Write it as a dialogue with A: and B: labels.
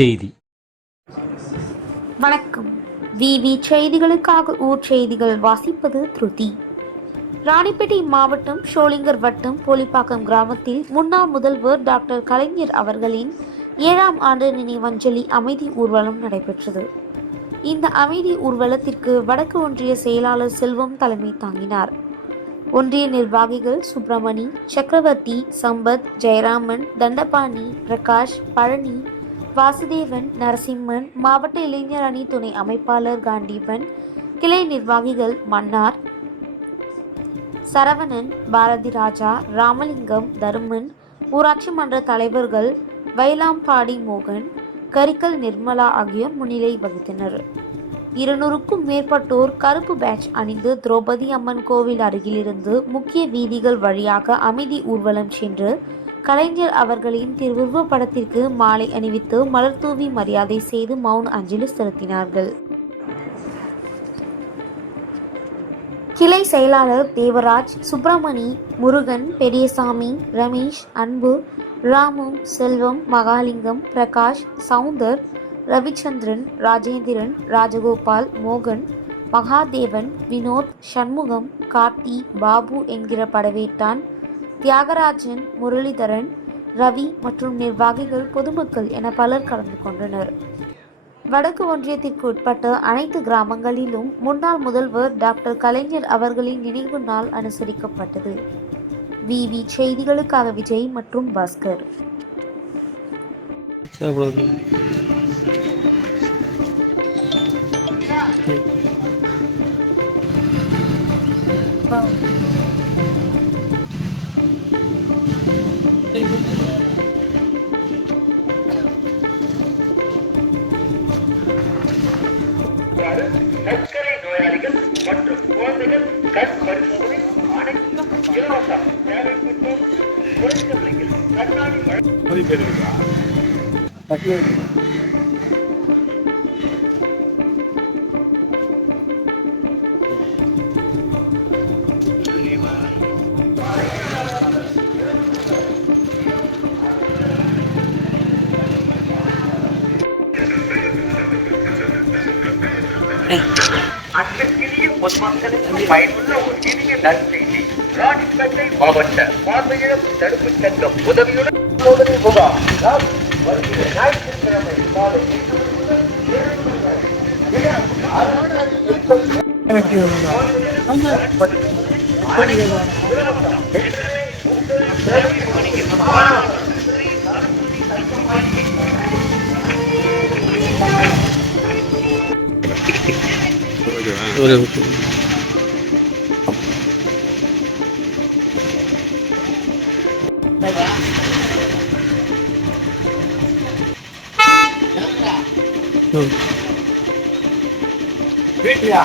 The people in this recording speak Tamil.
A: செய்தி
B: வணக்கம். விவி செய்திகளுக்காக ஊர் செய்திகள் வாசிப்பது திருதி. ராணிப்பேட்டை மாவட்டம் ஷோலிங்கர் வட்டம் போலிப்பாக்கம் கிராமத்தில் முன்னாள் முதல்வர் டாக்டர் கலைஞர் அவர்களின் ஏழாம் ஆண்டு நினைவஞ்சலி அமைதி ஊர்வலம் நடைபெற்றது. இந்த அமைதி ஊர்வலத்திற்கு வடக்கு ஒன்றிய செயலாளர் செல்வம் தலைமை தாங்கினார். ஒன்றிய நிர்வாகிகள் சுப்பிரமணி சக்கரவர்த்தி சம்பத் ஜெயராமன் தண்டபாணி பிரகாஷ் பழனி வாசுதேவன் நரசிம்மன் மாவட்ட இளைஞர் அணி துணை அமைப்பாளர் காண்டீபன் கிளை நிர்வாகிகள் மன்னார் சரவணன் பாரதி ராஜா ராமலிங்கம் தருமன் ஊராட்சி மன்ற தலைவர்கள் வைலாம்பாடி மோகன் கரிக்கல் நிர்மலா ஆகியோர் முன்னிலை வகித்தனர். இருநூறுக்கும் மேற்பட்டோர் கருப்பு பேட்ச் அணிந்து திரௌபதி அம்மன் கோவில் அருகிலிருந்து முக்கிய வீதிகள் வழியாக அமைதி ஊர்வலம் சென்று கலைஞர் அவர்களின் திருவுருவ படத்திற்கு மாலை அணிவித்து மலர்தூவி மரியாதை செய்து மௌன அஞ்சலி செலுத்தினார்கள். கிளை செயலாளர் தேவராஜ் சுப்பிரமணி முருகன் பெரியசாமி ரமேஷ் அன்பு ராமு செல்வம் மகாலிங்கம் பிரகாஷ் சவுந்தர் ரவிச்சந்திரன் ராஜேந்திரன் ராஜகோபால் மோகன் மகாதேவன் வினோத் சண்முகம் கார்த்தி பாபு என்கிற படவேட்டான் தியாகராஜன் முரளிதரன் ரவி மற்றும் நிர்வாகிகள் பொதுமக்கள் என பலர் கலந்து கொண்டனர். வடக்கு ஒன்றியத்திற்கு உட்பட்ட அனைத்து கிராமங்களிலும் முன்னாள் முதல்வர் டாக்டர் கலைஞர் அவர்களின் நினைவு நாள் அனுசரிக்கப்பட்டது. விவி செய்திகளுக்காக விஜய் மற்றும் பாஸ்கர்.
C: சர்க்கரை மற்றும் குழந்தைகள் கண் பரிசோதனை அனைத்தும் இலவசம். தேவைப்பட்டோர் குறைந்த விலையில் கண்ணாடி வழங்க எளிய பொதுமக்களுக்கு பயனுள்ள ஒரு எளிய நற்செய்தி ராணிப்பேட்டை மாவட்ட பார்வையிழப்பு தடுப்பு சங்கம் உதவியுடன் சோதனை முகாம் ஞாயிற்றுக்கிழமை காலை Thank. Öyle bir şey. Baba. Yok. Bitti ya.